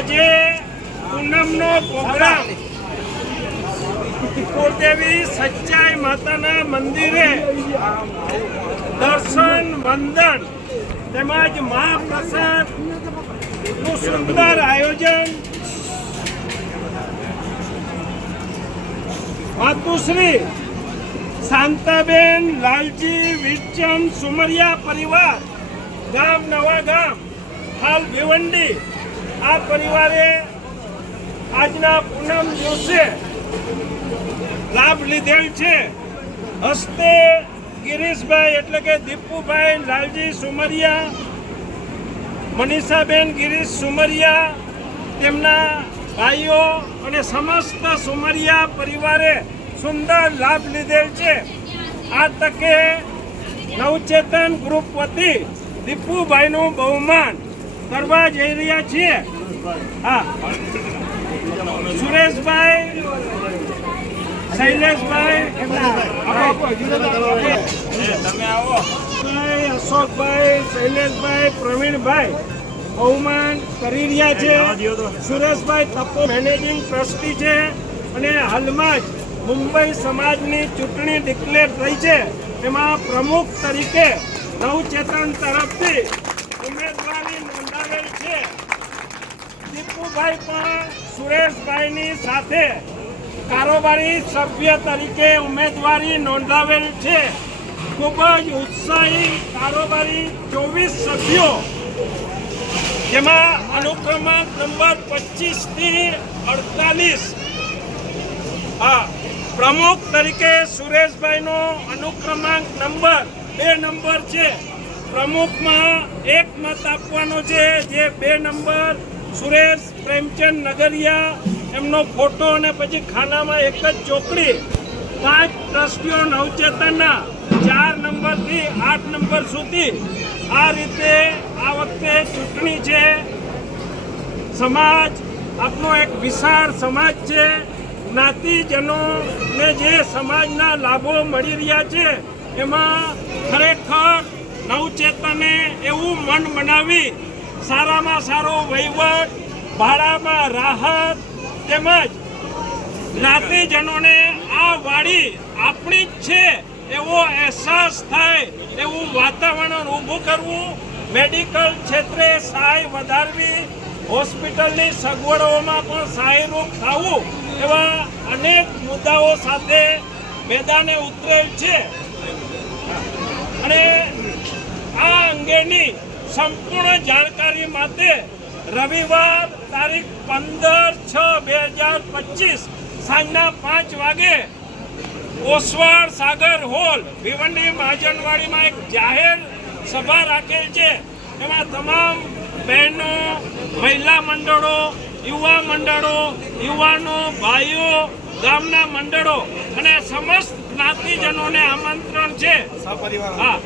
આજે પૂનમનો પ્રોગ્રામ કુળદેવી સચ્ચાઈ માતાના મંદિરે દર્શન વંદન તેમજ મહાપ્રસાદનું સુંદર આયોજન માતુશ્રી શાંતાબેન લાલજી વિરચંદ સુમરિયા પરિવાર ગામ નવા ગામ હાલ ભિવંડી આ પરિવારે આજના પૂનમ દિવસે લાભ લીધેલ છે. હસ્તે ગિરીશભાઈ એટલે કે દીપુભાઈ લાલજી સુમરિયા, મનીષાબેન ગિરીશ સુમરિયા, તેમના ભાઈઓ અને સમસ્ત સુમરિયા પરિવારે સુંદર લાભ લીધેલ છે. આ તકે નવચેતન ગ્રુપ વતી દીપુભાઈનું બહુમાન કરવા જઈ રહ્યા છીએ. હા, સુરેશભાઈ, શૈલેષભાઈ, તમે આવો, અશોકભાઈ, શૈલેષભાઈ, પ્રવીણભાઈ બહુમાન કરી રહ્યા છે. સુરેશભાઈ તપો મેનેજિંગ ટ્રસ્ટી છે અને હાલમાં જ મુંબઈ સમાજની ચૂંટણી ડિક્લેર થઈ છે. એમાં પ્રમુખ તરીકે નવચેતન તરફથી ઉમેદવારી નોંધાવેલ છે. દીપુભાઈ પણ સુરેશભાઈની સાથે કારોબારી સભ્ય તરીકે ઉમેદવારી નોંધાવેલ છે. ખૂબ જ ઉત્સાહી કારોબારી 24 સભ્યો, જેમાં અનુક્રમાંક નંબર 25 થી 48. હા, પ્રમુખ તરીકે સુરેશભાઈનો અનુક્રમાંક નંબર 2 નંબર છે. પ્રમુખમાં એક મત આપવાનો છે, જે 2 નંબર સુરેશ પ્રેમચંદ નગરિયા, એમનો ફોટો અને પછી ખાનામાં એક જ ચોકડી. 5 ટ્રસ્ટીઓ નવચેતનના 4 નંબરથી 8 નંબર સુધી. આ રીતે આ વખતે ચૂંટણી છે. સમાજ આપનો એક વિશાળ સમાજ છે. જ્ઞાતિજનોને જે સમાજના લાભો મળી રહ્યા છે, એમાં ખરેખર નવચેતને એવું મન બનાવી સારામાં સારો વહીવટ, ભાડામાં રાહત તેમજ જ્ઞાતિજનોને આ વાડી આપણી જ છે એવો અહેસાસ થાય એવું વાતાવરણ ઊભું કરવું, મેડિકલ ક્ષેત્રે સહાય વધારવી, હોસ્પિટલની સગવડોમાં પણ સહાયરૂપ થવું, એવા અનેક મુદ્દાઓ સાથે મેદાને ઉતરેલ છે. અને આ અંગેની સંપૂર્ણ જાણકારી માટે રવિવાર તારીખ 15/6/2025 સાંજના 5 વાગે ઓસવાડ સાગર હોલ ભિવંડી મહાજનવાડીમાં એક જાહેર સભા રાખેલ છે. એમાં તમામ બહેનો, મહિલા મંડળો, યુવા મંડળો, યુવાનો, ભાઈઓ, ગામના મંડળો અને સમસ્ત જ્ઞાતિજનોને આમંત્રણ છે. હા,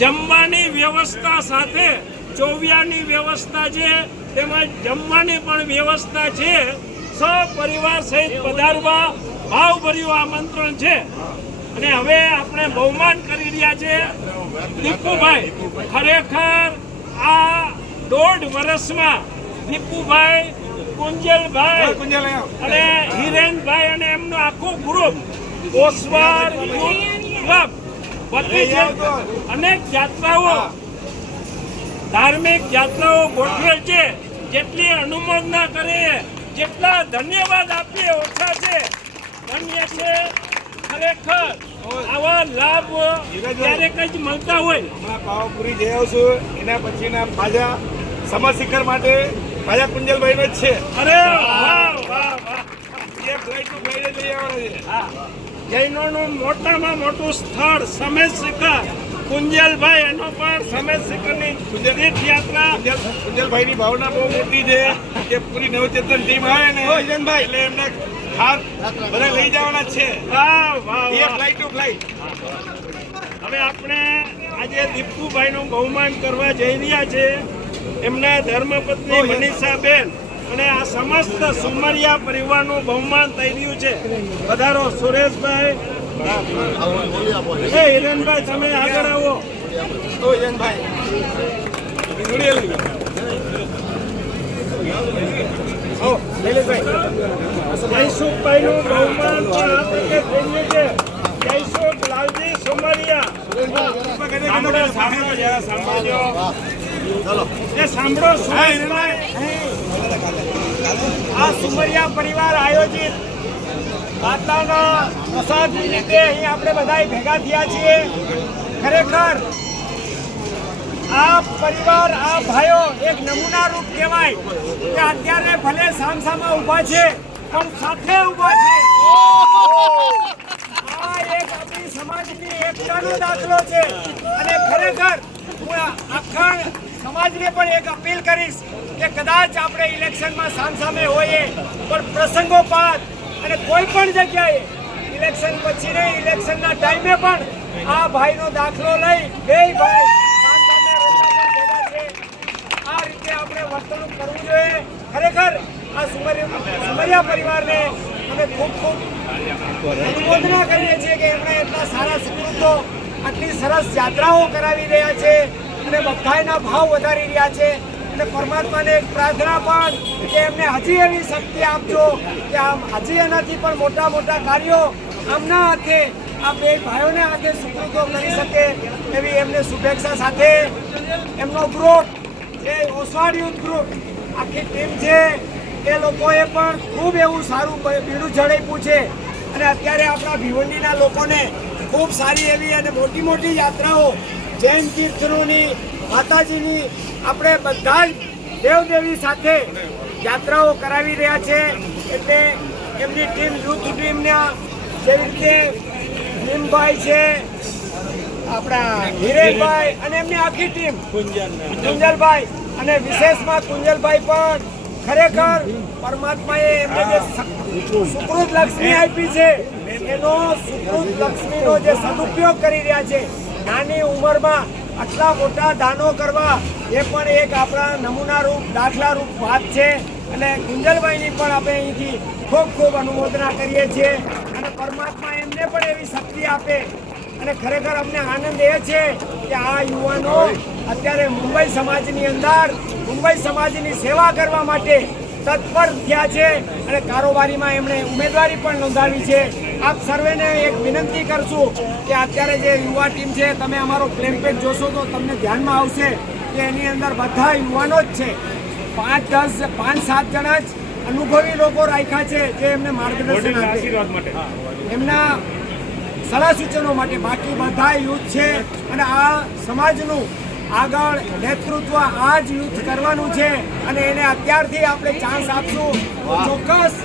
જમવાની વ્યવસ્થા સાથે ચોવિયાની વ્યવસ્થા છે, તેમજ જમવાની પણ વ્યવસ્થા છે. સપરિવાર સહિત પધારવા ભાવભર્યું આમંત્રણ છે. અને હવે આપણે બહુમાન કરી રહ્યા છે દીપુભાઈ. ખરેખર આ 1.5 વર્ષમાં દીપુભાઈ, કુંજલભાઈ અને હિરેનભાઈ અને એમનું આખું ગ્રુપ ઓસવાડ ક્લબ વતી અનેક યાત્રાઓ, ધાર્મિક યાત્રાઓ ગોઠવેલ છે. જેટલી અનુમોદના કરીએ, જેટલા ધન્યવાદ આપીએ ઓછા છે. ધન્ય છે ખરેખર. આવા લાભ ક્યારેક જ મળતા હોય. હમણાં પાવાપુરી જઈ આવશું, એના પછીના ભાજા સમરશિખર માટે ભાજા કુંજલભાઈનો જ છે. અરે વાહ વાહ વાહ! એ ફ્લાઇટ ટુ ફ્લાઇટ લઈ આવવાના છે. હા, જૈનોનું મોટામાં મોટું સ્થળ સમેત શિખર કુંજલભાઈ, એનો પણ સમેત શિખરની તીર્થયાત્રા. કુંજલભાઈની ભાવના બહુ મોટી છે કે પૂરી નવચેતન ટીમ આવે ને એટલે એમને ખાસ બધા લઈ જવાના છે. વાહ વાહ! એ ફ્લાઇટ ટુ ફ્લાઇટ. હવે આપણે આજે દીપુભાઈનું બહુમાન કરવા જઈ રહ્યા છે. એમના ધર્મપત્ની મનીષાબેન અને આ સમસ્ત સુમરિયા પરિવારનું બહુમાન થઈ રહ્યું છે. વધારો સુરેશભાઈ, હિરેનભાઈ, તમે આગળ આવો. જયસુખભાઈનું બહુમાન પણ આ તરીકે થઈ ગયું છે. જયસુખ લાલજી સુમરિયા. સાંભળજો. એ સાંભળો આ સુમરિયા પરિવાર આયોજિત માતાના પ્રસાદ રીતે અહીં આપણે બધા ભેગા થયા છીએ. ખરેખર આ પરિવાર આ ભાઈઓ એક નમૂના રૂપ કહેવાય કે અત્યારે ભલે સામસામા ઊભા છે પણ સાથે ઊભા છે. આ એક આપણી સમાજની એકતાનો દાખલો છે અને ખરેખર હું આખા સમાજને પણ એક અપીલ કરીશ કે કદાચ આપણે ઇલેક્શનમાં સામસામે હોઈએ પણ પ્રસંગોપાત અને કોઈ પણ જગ્યાએ ઇલેક્શન પછી નહીં ઇલેક્શનના ટાઈમે પણ આ ભાઈનો દાખલો લઈ બે ભાઈ સામસામે ભેગા છે. આ રીતે આપણે વર્તણૂક કરવું જોઈએ. ખરેખર આ સુમરિયા પરિવારને અમે ખૂબ ખૂબ અનુમોદના કરીએ છીએ કે એમણે એટલા સારા સુકૃતો આટલી સરસ યાત્રાઓ કરાવી રહ્યા છે અને બધાયના ભાવ વધારી રહ્યા છે. અને પરમાત્માને એક પ્રાર્થના પણ કે એમને હજી એવી શક્તિ આપજો કે આમ હજી એનાથી પણ મોટા મોટા કાર્યો આમના હાથે આ બે ભાઈઓને હાથે સુકૃતો કરી શકે એવી એમને શુભેચ્છા સાથે એમનો ગ્રુપ જે ઓસવાડ યુથ ગ્રુપ આખી ટીમ છે એ લોકોએ પણ ખૂબ એવું સારું બીડું ઝડપ્યું છે અને અત્યારે આપણા ભિવંડીના લોકોને ખૂબ સારી એવી અને મોટી મોટી યાત્રાઓ જૈન તીર્થોની માતાજીની આપણે બધા જ દેવદેવી સાથે યાત્રાઓ કરાવી રહ્યા છે. એટલે એમની ટીમ યુથ ટીમના જેવી રીતે ભીમભાઈ છે આપણા હિરેનભાઈ અને એમની આખી ટીમ કુંજલભાઈ અને વિશેષમાં કુંજલભાઈ પણ ખરેખર પરમાત્માએ એમને જે સુકૃત લક્ષ્મી આપી છે એનો સુકૃત લક્ષ્મીનો જે સદુપયોગ કરી રહ્યા છે. નાની ઉંમરમાં આટલા મોટા દાનો કરવા એ પણ એક આપણા નમૂના રૂપ દાખલા રૂપ વાત છે અને કુંજલભાઈની પણ આપણે અહીંથી ખૂબ ખૂબ અનુમોદના કરીએ છીએ અને પરમાત્મા એમને પણ એવી શક્તિ આપે. અને ખરેખર અમને આનંદ એ છે કે આ યુવાનો અત્યારે મુંબઈ સમાજની અંદર મુંબઈ સમાજની સેવા કરવા માટે તત્પર થયા છે અને કારોબારીમાં એમણે ઉમેદવારી પણ નોંધાવી છે. આપ સર્વેને એક વિનંતી કરશું કે અત્યારે જે યુવા ટીમ છે તમે અમારો ક્લેમ પેજ જોશો તો તમને ધ્યાનમાં આવશે કે એની અંદર બધા યુવાનો જ છે. 5-7 જણા જ અનુભવી લોકો રાખ્યા છે જે એમને માર્ગદર્શન આપે એમના સલાહ સૂચનો માટે. બાકી બધા યુથ છે અને આ સમાજનું આગળ નેતૃત્વ આ જ યુથ કરવાનું છે અને એને અત્યારથી આપણે ચાન્સ આપશું તો ચોક્કસ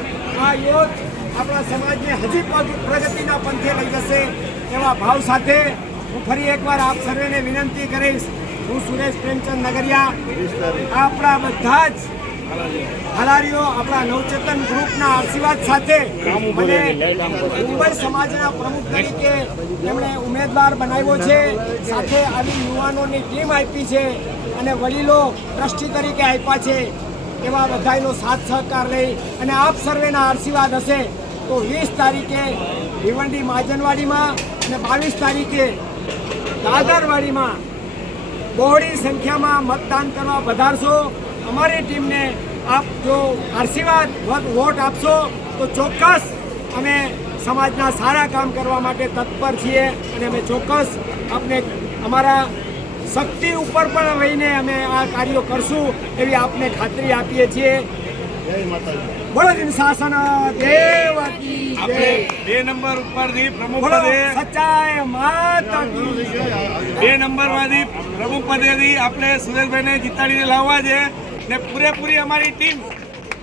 આ યુથ આપણા સમાજને હજી પ્રગતિના પંથે લઈ જશે એવા ભાવ સાથે હું ફરી એકવાર આપ સર્વેને વિનંતી કરીશ. હું સુરેશ પ્રેમચંદ નગરિયા આપણા બધા જ હાલારીઓ આપણા નવચેતન ગ્રુપના આશીર્વાદ સાથે મને મુંબઈ સમાજના પ્રમુખ તરીકે એમણે ઉમેદવાર બનાવ્યો છે. સાથે આવી યુવાનોની ટીમ આપી છે અને વડીલો ટ્રસ્ટી તરીકે આપ્યા છે. એવા બધાનો સાથ સહકાર લઈ અને આપ સર્વેના આશીર્વાદ હશે તો 20 તારીખે ભિવંડી મહાજનવાડીમાં અને 22 તારીખે દાદરવાડીમાં બહોળી સંખ્યામાં મતદાન કરવા વધારશો. અમારી ટીમને આપ જો આશીર્વાદ વોટ આપશો તો ચોક્કસ અમે સમાજના સારા કામ કરવા માટે તત્પર છીએ અને અમે ચોક્કસ આપને અમારા શક્તિ ઉપર પણ રહીને અમે આ કાર્યો કરશું એવી આપને ખાતરી આપીએ છીએ. બોલો દિન શાસન દેવ કી જય. 2 નંબર ઉપરથી પ્રમુખ પદે સચ્ચાઈ માતા કી જય. 2 નંબરમાંથી પ્રમુખ પદેથી આપણે સુરેશભાઈને જીતાડીને લાવવા છે ને પૂરેપૂરી અમારી ટીમ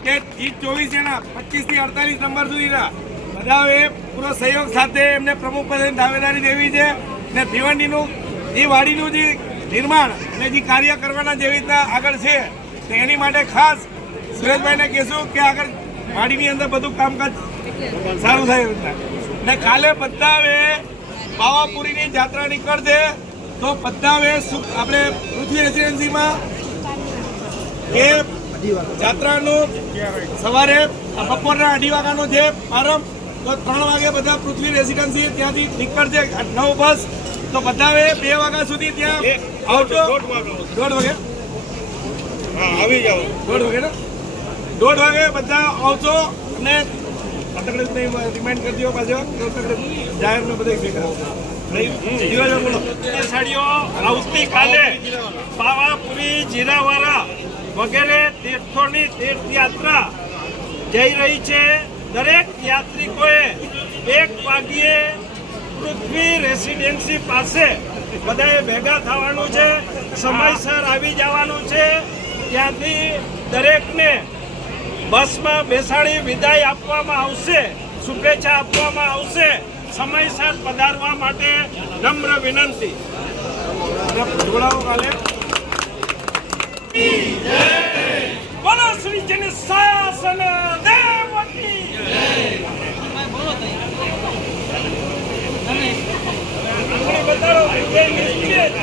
કે 24 જણા 25 થી 48 નંબર સુધીના બધાએ પૂરો સહયોગ સાથે એમને પ્રમુખ પદે દાવેદારી દેવી છે ને ભિવંડીનું એ વાડીનું જે નિર્માણ અને જે કાર્ય કરવાના જેવી રીતના આગળ છે તો એની માટે ખાસ સુરેશભાઈને કહેશું કે આગળ વાડીની અંદર બધું કામકાજ સારું થાય ને કાલે બધાએ પાવાપુરીની જાત્રા નીકળશે તો બધાએ આપણે પૃથ્વી રેસિડેન્સીમાં એ જાત્રાનું સવારે બપોરના 2:30 વાગ્યાનો છે પ્રારંભ તો 3 વાગે બધા પૃથ્વી રેસિડેન્સી ત્યાંથી નીકળશે 9 બસ તો બધાએ 2 વાગ્યા સુધી ત્યાં આવજો. 1:30 વાગે આવી જાઓ. 1:30 વાગે ને 1:30 વાગે બધા આવજો અને પતંગને રિમાઇન્ડ કરી દો પાછો જાહેરને બધા ભેગા બોલો. સાડીઓ આવતીકાલે પાવાપુરી જીરાવાળા વગેરે તીર્થોની તીર્થયાત્રા જઈ રહી છે. દરેક યાત્રિકોએ 1 વાગ્યે પૃથ્વી રેસિડેન્સી પાસે બધાએ ભેગા થવાનું છે. સમયસર આવી જવાનું છે. ત્યાંથી દરેકને બસમાં બેસાડી વિદાય આપવામાં આવશે, શુભેચ્છા આપવામાં આવશે. સમયસર પધારવા માટે નમ્ર વિનંતી. જોડાઓ કાલે. બોલો શ્રી જન શાસન દેવકી આંગળી બતાડો. વિજય નિશ્ચિત.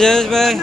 જયેશભાઈ